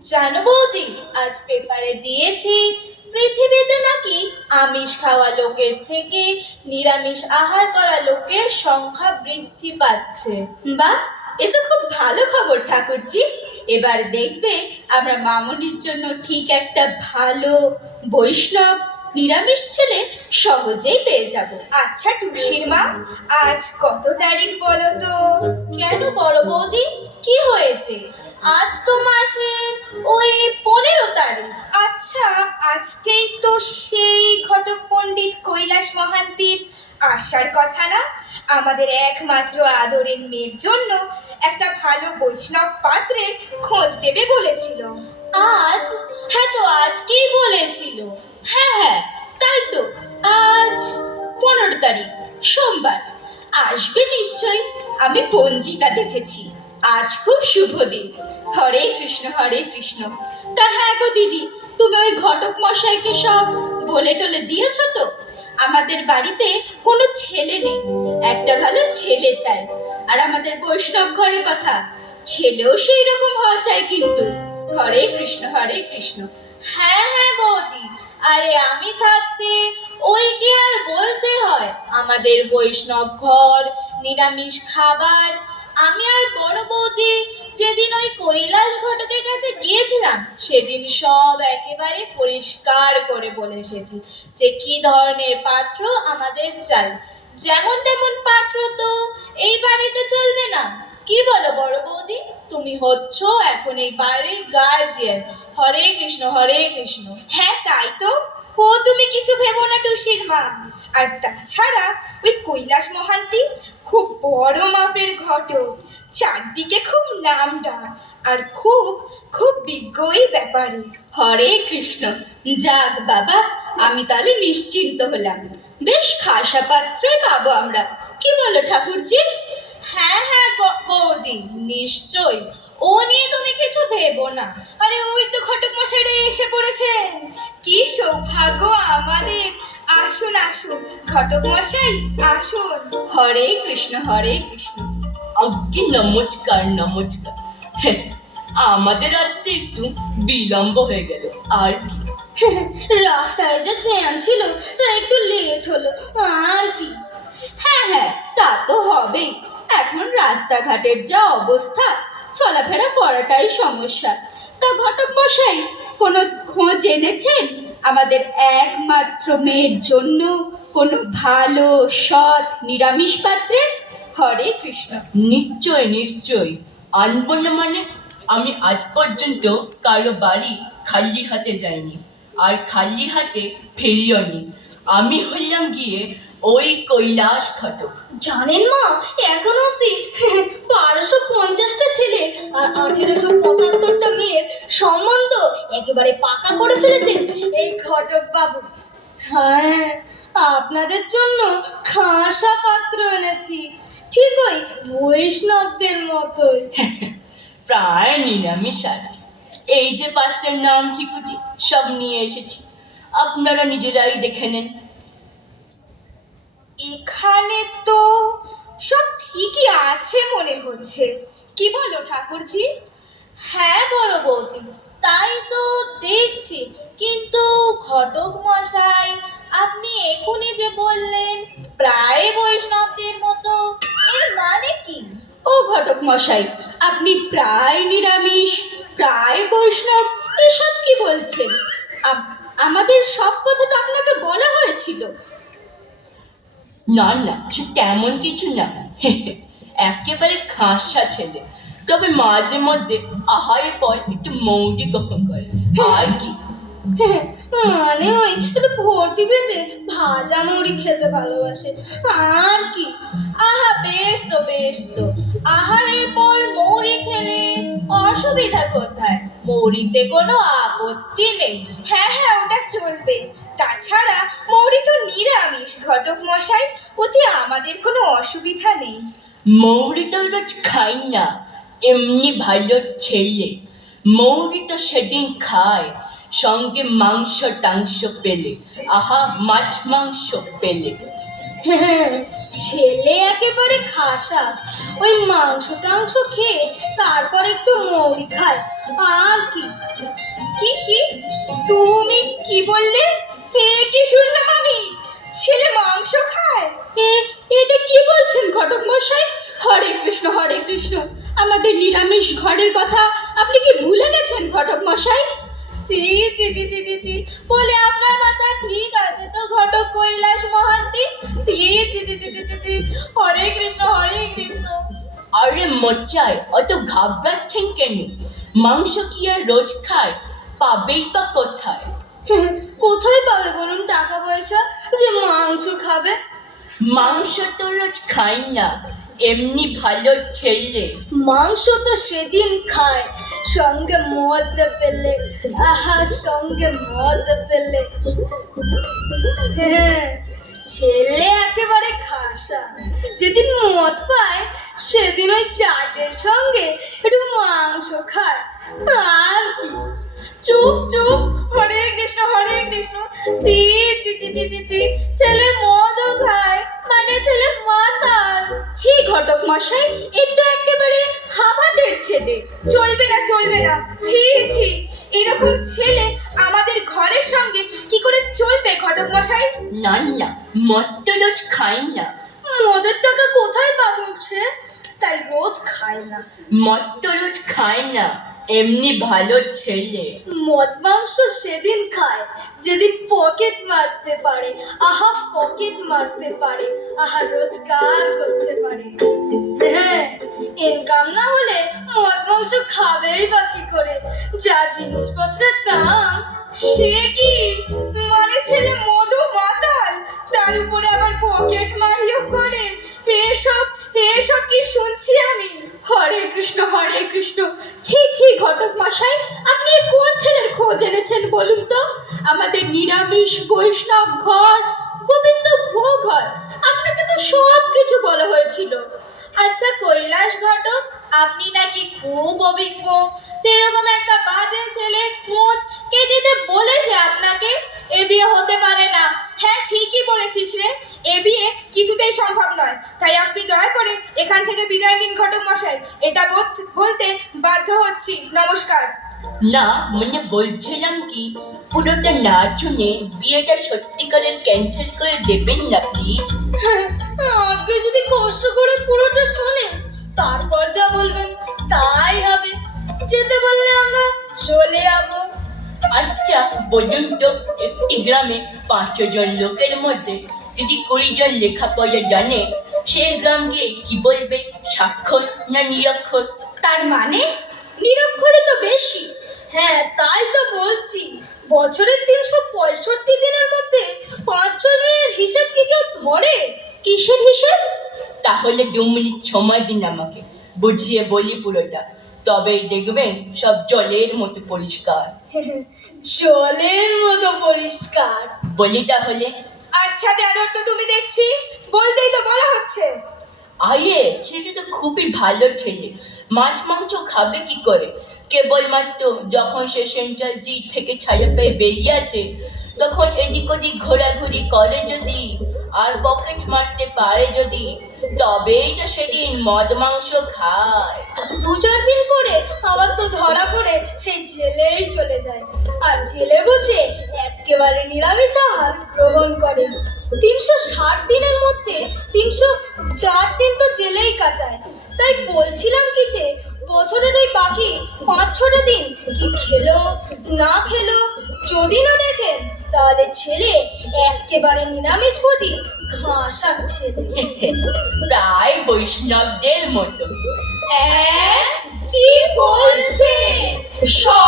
জানো বৌদি, আজ পেপারে দিয়েছি পৃথিবীতে নাকি আমিষ খাওয়া লোকের থেকে নিরামিষ আহার করা লোকের সংখ্যা বৃদ্ধি পাচ্ছে। বাহ, এ তো খুব ভালো খবর ঠাকুরজি। এবার দেখবে আমরা মামনির জন্য ঠিক একটা ভালো বৈষ্ণব নিরামিষ ছেলে সহজেই পেয়ে যাব। আচ্ছা টুসির মা, আজ কত তারিখ বলো তো? কেন বড় বৌদি, কি হয়েছে? আজ তো মাসের ওই 15 তারিখ। আচ্ছা, আজকেই তো সেই ঘটক পণ্ডিত কৈলাস মহান্তির আসার কথা না? আমাদের একমাত্র আদরের মেয়ের জন্য একটা ভালো বৈষ্ণব পাত্রের খোঁজ দেবে বলেছিল। আজ? হ্যাঁ, তো আজকেই বলেছিল। হ্যাঁ হ্যাঁ, তাই তো। আজ 15 তারিখ, সোমবার। আসবে নিশ্চয়ই, আমি পঞ্জিকা দেখেছি। আজ খুব শুভ দিন। হরে কৃষ্ণ হরে কৃষ্ণ। তা হ্যাঁ গো দিদি, তুমি ওই ঘটক মশাইকে সব বলে টলে দিয়েছ তো? আমাদের বাড়িতে কোনো ছেলে নেই, একটা ভালো ছেলে চাই। আর আমাদের বৈষ্ণব ঘরের কথা, ছেলেও সেই রকম হওয়া চাই কিন্তু। হরে কৃষ্ণ হরে কৃষ্ণ। হ্যাঁ হ্যাঁ বৌদি, আরে আমি থাকতে ওই কি আর বলতে হয়? আমাদের বৈষ্ণব ঘর, নিরামিষ খাবার। আমি আর বড় বৌদি যেদিন ওই কৈলাস ঘটকের কাছে গিয়েছিলাম, সেদিন সব একেবারে পরিষ্কার করে বলে এসেছি যে কি ধরনের পাত্র আমাদের চাই। যেমন তেমন পাত্র তো এই বাড়িতে চলবে না। কি বলো বড় বৌদি? তুমি হচ্ছ এখন এই বাড়ির গার্জিয়ান। হরে কৃষ্ণ হরে কৃষ্ণ। হ্যাঁ তাই তো, ও তুমি কিছু ভেবো না টুসির মা। আর তাছাড়া ওই কৈলাস মহান্তি খুব বড় মাপের ঘটক, চারদিকে খুব নাম ডাক, আর খুব খুব বিজ্ঞ এই ব্যাপারে। হরে কৃষ্ণ। যাক বাবা, আমি তাহলে নিশ্চিন্ত হলাম। বেশ খাসা পাত্রই পাবো আমরা, কি বলো ঠাকুরজি? হ্যাঁ হ্যাঁ বৌদি, নিশ্চয়। ও নিয়ে তুমি কিছু ভেবো না। আরে ওই তো ঘটক মশাইরা এসে পড়েছেন। কি সৌভাগ্য আমাদের! আসুন আসুন ঘটক মশাই, আসুন। হরে কৃষ্ণ হরে কৃষ্ণ। আজ্ঞে নমস্কার নমস্কার। হ্যাঁ, আমাদের আজকে একটু বিলম্ব হয়ে গেল আর কি। রাস্তায় যা জ্যাম ছিল, তা একটু লেট হলো আর কি। হ্যাঁ হ্যাঁ, তা তো হবেই। এখন রাস্তাঘাটের যা অবস্থা, চলাফেরা করাটাই সমস্যা। তা ঘটক মশাই, কোনো খোঁজ এনেছেন আমাদের একমাত্র মেয়ের জন্য কোনো ভালো সৎ নিরামিষ পাত্রের? হরে কৃষ্ণ। নিশ্চয় নিশ্চয়, আনবো না মানে? আমি আজ পর্যন্ত কারো বাড়ি খালি হাতে যাইনি, আর খালি হাতে ফিরিও নি। আমি হইলাম গিয়ে ওই কৈলাস ঘটক। জানেন মা, এখন অব্দি 1250টা ছেলে আর 1875টা মেয়ের সম্বন্ধ একেবারে পাকা করে ফেলেছেন এই ঘটক বাবু। হ্যাঁ, আপনাদের জন্য খাসা পাত্র এনেছি, ঠিক ওই বৈষ্ণবদের মতোই। প্রায় নিরামিষ আর কি। এই যে পাত্রের নাম ঠিকুজি সব নিয়ে এসেছি, আপনারা নিজেরাই দেখে নেন। এখানে তো সব ঠিকই আছে মনে হচ্ছে। কি বলো ঠাকুরজি? হ্যাঁ বড় বৌদি, তাই তো দেখছি। কিন্তু ঘটক মশাই, আপনি এখনই যে বললেন প্রায় বৈষ্ণবদের মতো, এর মানে কি? ও ঘটক মশাই, আপনি প্রায় নিরামিষ প্রায় বৈষ্ণব এসব কি বলছেন? আমাদের সব কথা তো আপনাকে বলা হয়েছিল। না না, সে তেমন কিছু না। একেবারে খাসা ছেলে, তবে মাঝে মধ্যে আহারের পর একটু মৌরি গ্রহণ করে আর কি। মানে ওই একটু ভর্তি পেটে ভাজা মুড়ি খেতে ভালোবাসে আর কি। আহা, বেশ তো বেশ তো। আহারের পর মুড়ি খেলে অসুবিধা কোথায়? মুড়িতে কোনো আপত্তি নেই। হ্যাঁ হ্যাঁ, ওটা চলবে। তাছাড়া মৌরি তো নিরামিষ ঘটক মশাই, ওতে আমাদের কোনো অসুবিধা নেই। মৌরি তো রোজ খাই না, এমনি ভালো ছেলে। মৌরি তো সেদিন খায়, সঙ্গে মাংস টাংস পেলে। আহা, মাছ মাংস পেলে। ছেলে একেবারে খাসা, ওই মাংস টাংস খেয়ে তারপর একটু মৌরি খায় আর কি। কি কি তুমি কি বললে? কি শুনলাম আমি? ছেলে মাংস খায়? এটা কি বলছেন ঘটক মশাই? হরে কৃষ্ণ হরে কৃষ্ণ, আমাদের নিরামিষ ঘরের কথা আপনি কি ভুলে গেছেন ঘটক মশাই? জি জি জি জি জি জি বলে আপনার মাথা ঠিক আছে তো ঘটক কৈলাস মহান্তি? জি জি জি জি জি জি জি হরে কৃষ্ণ হরে কৃষ্ণ। আরে মজ্জাই, অত ঘাবড়াচ্ছেন কেন? মাংস কি আর রোজ খায়? পাবেই বা কোথায়? কোথায় পাবে বলুন টাকা পয়সা যে মাংস খাবে? মাংস তো রোজ খাই না, এমনি ভালো ছেলে। মাংস তো সেদিন খায় সঙ্গে মদ পেলে। আহা, সঙ্গে মদ পেলে। হ্যাঁ, ছেলে একেবারে খাসা, যেদিন মদ পায় সেদিন ওই চাটের সঙ্গে একটু মাংস খায় আর কি। চুপ চুপ হরে কৃষ্ণ হরে কৃষ্ণ। জি জি জি জি জি জি ছেলে মদও খায়, মানে ছেলে মাতাল। ছি ঘটক মশাই, এ তো একেবারে হাবাদের ছেলে। চলবে না চলবে না, ছি ছি, এরকম ছেলে আমাদের ঘরের সঙ্গে কি করে চলবে ঘটক মশাই? না না, মদ তো রোজ খাই না। মদের টাকা কোথায় পাবো সে? তাই রোজ খায় না। মদ তো রোজ খায় না, এমনি ভালো ছেলে। মদ মাংস সেদিন খায় যেদিন পকেট মারতে পারে। আহা, পকেট মারতে পারে, আহা, রোজগার করতে পারে। হ্যাঁ, ইনকাম না হলে মদ মাংস খাবেই বা কি করে? যা জিনিসপত্রের দাম। সে কি মানে ছেলে মদও মাতাল, তার উপরে আবার পকেট মারিও করে? এসব এসব কি শুনছি আমি? হরে কৃষ্ণ হরে কৃষ্ণ, ছি ছি ঘটক মশাই, আপনি এ কোন ছেলের খোঁজ এনেছেন বলুন তো? আমাদের নিরামিষ বৈষ্ণব ঘর, গোবিন্দ ভোগ হয়, আপনাকে তো সব কিছু বলা হয়েছিল। আচ্ছা কৈলাস ঘটক, আপনি নাকি খুব অভিজ্ঞ, তো এরকম একটা বাজে ছেলে খোঁজ কে দিতে বলেছে আপনাকে? এ বিয়ে হতে পারে না। হ্যাঁ, ঠিকই বলেছিস রে, এ বিয়ে কিছুতেই সম্ভব নয়। তাই আপনি দয়া করে এখান থেকে বিদায় নিন ঘটক মশাই, এটা বলতে বাধ্য হচ্ছি। নমস্কার। না মানে বলছিলাম কি, পুরোটা না শুনে বিয়েটা সত্যিকারের ক্যান্সেল করে দেবেন না প্লিজ। আগে যদি কষ্ট করে পুরোটা শোনেন, তারপর যা বলবেন তাই হবে। যেতে বললে আমরা চলে যাবো। আচ্ছা বলুন তো, একটি গ্রামে 500 জন লোকের মধ্যে যদি 20 জন লেখাপড়া জানে, সেই গ্রামকে কি বলবে? স্বাক্ষর না নিরক্ষর? তার মানে নিরক্ষরে তো বেশি। হ্যাঁ, তাই তো বলছি, বছরের 365 দিনের মধ্যে 500 মেয়ের হিসেব কি কেউ ধরে? কিসের হিসেব? তাহলে 2 মিনিট সময় দিন আমাকে, বুঝিয়ে বলি পুরোটা, তবেই দেখবেন সব জলের মতো পরিষ্কার। জলের মতো পরিষ্কার? বলি তাহলে। আচ্ছা দেওর তো তুমি দেখছি, বলতেই তো বলা হচ্ছে। আরে সেটা তো খুবই ভালো ছেলে, মাছ মাংস খাবে কি করে? কেবলমাত্র যখন সে সেন্ট্রাল জি থেকে ছাড়া পেয়ে বেরিয়ে আছে, তখন এদিক ওদিক ঘোরাঘুরি করে যদি, আর পকেট মারতে পারে যদি, তবেই তো সেদিন মদ মাংস খায়। 2-4 দিন পরে আবার তো ধরা পড়ে সেই জেলেই চলে যায়, আর জেলে বসে একেবারে নিরামিষ আহার গ্রহণ করে। 360 দিনের মধ্যে 304 দিন তো জেলেই কাটায়। তাই বলছিলাম কি যে বছরের ওই বাকি 5-6টা দিন কি খেলো না খেলো যদি না দেখেন, তাহলে ছেলে একেবারে নিরামিষ ভোজী খাসা ছেলে। প্রায় বৈষ্ণবদের মতো। কি বলছে? সব